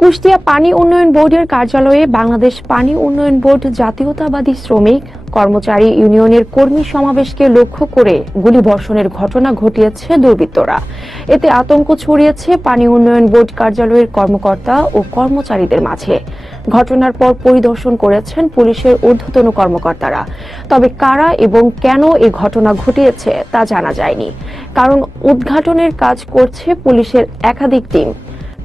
কুষ্টিয়া পানি উন্নয়ন বোর্ডের কার্যালয়ে বাংলাদেশ পানি উন্নয়ন বোর্ড জাতীয়তাবাদী শ্রমিক কর্মচারী ইউনিয়নের কর্মী সমাবেশকে লক্ষ্য করে গুলিবর্ষণের ঘটনা ঘটিয়েছে দুর্বৃত্তরা। এতে আতঙ্ক ছড়িয়েছে পানি উন্নয়ন বোর্ড কার্যালয়ের কর্মকর্তা ও কর্মচারীদের মাঝে। ঘটনার পর পরিদর্শন করেছেন পুলিশের ঊর্ধ্বতন কর্মকর্তারা। তবে কারা এবং কেন এই ঘটনা ঘটিয়েছে তা জানা যায়নি, কারণ উদ্ঘাটনের কাজ করছে পুলিশের একাধিক টিম।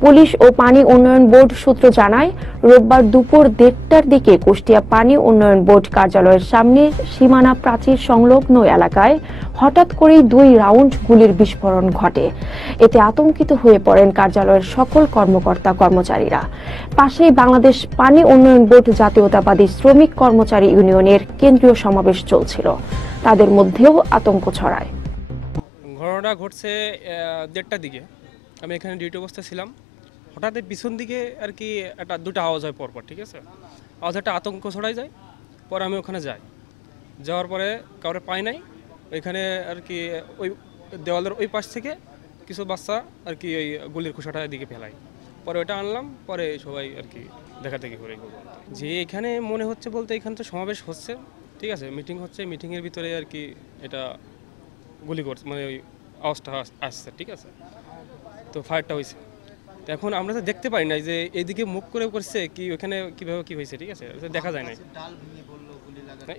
পুলিশ ও পানি উন্নয়ন বোর্ড সূত্র জানায়, রোববার দুপুর 1:30টার দিকে কুষ্টিয়া পানি উন্নয়ন বোর্ড কার্যালয়ের সামনে সীমানা প্রাচীর সংলগ্ন এলাকায় হঠাৎ করেই 2 রাউন্ড গুলির বিস্ফোরণ ঘটে। এতে আতঙ্কিত হয়ে পড়েন কার্যালয়ের সকল কর্মকর্তা কর্মচারীরা। পাশেই বাংলাদেশ পানি উন্নয়ন বোর্ড জাতীয়তাবাদী শ্রমিক কর্মচারী ইউনিয়নের কেন্দ্রীয় সমাবেশ চলছিল, তাদের মধ্যেও আতঙ্ক ছড়ায়। ঘটনা ঘটছে 1:30টার দিকে। আমি এখানে ডিউটি অবস্থায় ছিলাম। হঠাৎ পিছন দিকে আর কি দুটো আওয়াজ হয় পরপর, ঠিক আছে। আওয়াজ একটা আতঙ্ক ছড়াই যায়। পরে আমি ওখানে যাই, যাওয়ার পরে কাউরে পাই নাই। ওইখানে আর কি ওই দেওয়ালের ওই পাশ থেকে কিছু বাচ্চা আর কি ওই গুলির খোসাটা দিকে ফেলাই। পরে ওইটা আনলাম, পরে সবাই আর কি দেখাদেখি করে যে এখানে মনে হচ্ছে বলতে এখানে তো সমাবেশ হচ্ছে, ঠিক আছে, মিটিং হচ্ছে, মিটিংয়ের ভিতরে আর কি এটা গুলি করছে, মানে ওই আওয়াজটা আসছে, ঠিক আছে। তো ফায়ারটা হয়েছে। তো এখন আমরা তো দেখতে পারি না যে এইদিকে মুখ করে করছে কি, ওখানে কিভাবে কি হয়েছে, ঠিক আছে, দেখা যায় না।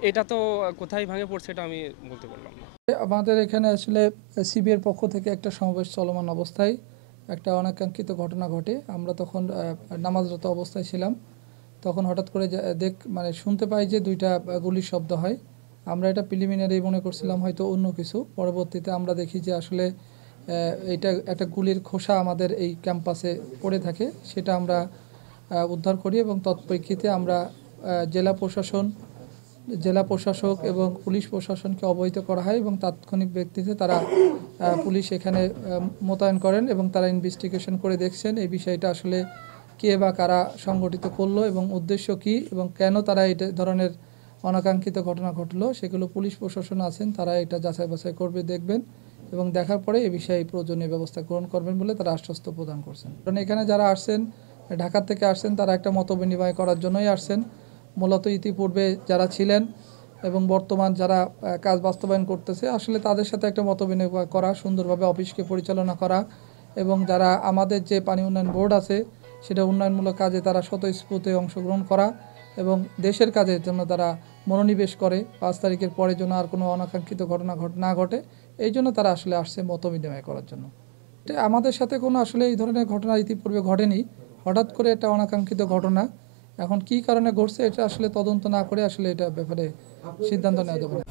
এটা তো কোথায় ভাঙে পড়ছে এটা আমি বলতে পারলাম না। আমাদের এখানে আসলে সিবিএর পক্ষ থেকে একটা সমাবেশ চলমান অবস্থায় একটা অনাকাঙ্ক্ষিত ঘটনা ঘটে। আমরা তখন নামাজরত অবস্থায় ছিলাম। তখন হঠাৎ করে শুনতে পাই যে 2টা গুলির শব্দ হয়। আমরা এটা প্রিলিমিনারি মনে করছিলাম হয়তো অন্য কিছু। পরবর্তীতে আমরা দেখি যে আসলে এটা একটা গুলির খোসা আমাদের এই ক্যাম্পাসে পড়ে থাকে। সেটা আমরা উদ্ধার করি এবং তৎপরিপ্রেক্ষিতে আমরা জেলা প্রশাসক এবং পুলিশ প্রশাসনকে অবহিত করা হয় এবং তাৎক্ষণিক ভিত্তিতে তারা পুলিশ এখানে মোতায়েন করেন এবং তারা ইনভেস্টিগেশন করে দেখছেন এই বিষয়টা আসলে কে বা কারা সংগঠিত করলো এবং উদ্দেশ্য কী এবং কেন তারা এই ধরনের অনাকাঙ্ক্ষিত ঘটনা ঘটলো, সেগুলো পুলিশ প্রশাসন আছেন, তারা এটা যাচাই বাছাই করবে, দেখবেন এবং দেখার পরে এ বিষয়ে প্রয়োজনীয় ব্যবস্থা গ্রহণ করবেন বলে তারা আশ্বস্ত প্রদান করছেন। কারণ এখানে যারা আসছেন ঢাকা থেকে আসছেন, তারা একটা মত বিনিময় করার জন্যই আসছেন। মূলত ইতিপূর্বে যারা ছিলেন এবং বর্তমান যারা কাজ বাস্তবায়ন করতেছে, আসলে তাদের সাথে একটা মত বিনিময় করা, সুন্দরভাবে অফিসকে পরিচালনা করা এবং যারা আমাদের যে পানি উন্নয়ন বোর্ড আছে সেটা উন্নয়নমূলক কাজে তারা স্বতঃস্ফূর্তে অংশগ্রহণ করা এবং দেশের কাজের জন্য তারা মনোনিবেশ করে 5 তারিখের পরে যেন আর কোনো অনাকাঙ্ক্ষিত ঘটনা না ঘটে, এই জন্য তারা আসলে আসছে মত বিনিময় করার জন্য। এটা আমাদের সাথে কোনো আসলে এই ধরনের ঘটনা ইতিপূর্বে ঘটেনি, হঠাৎ করে একটা অনাকাঙ্ক্ষিত ঘটনা। এখন কি কারণে ঘটছে এটা আসলে তদন্ত না করে আসলে এটা ব্যাপারে সিদ্ধান্ত নেওয়া যাবে না।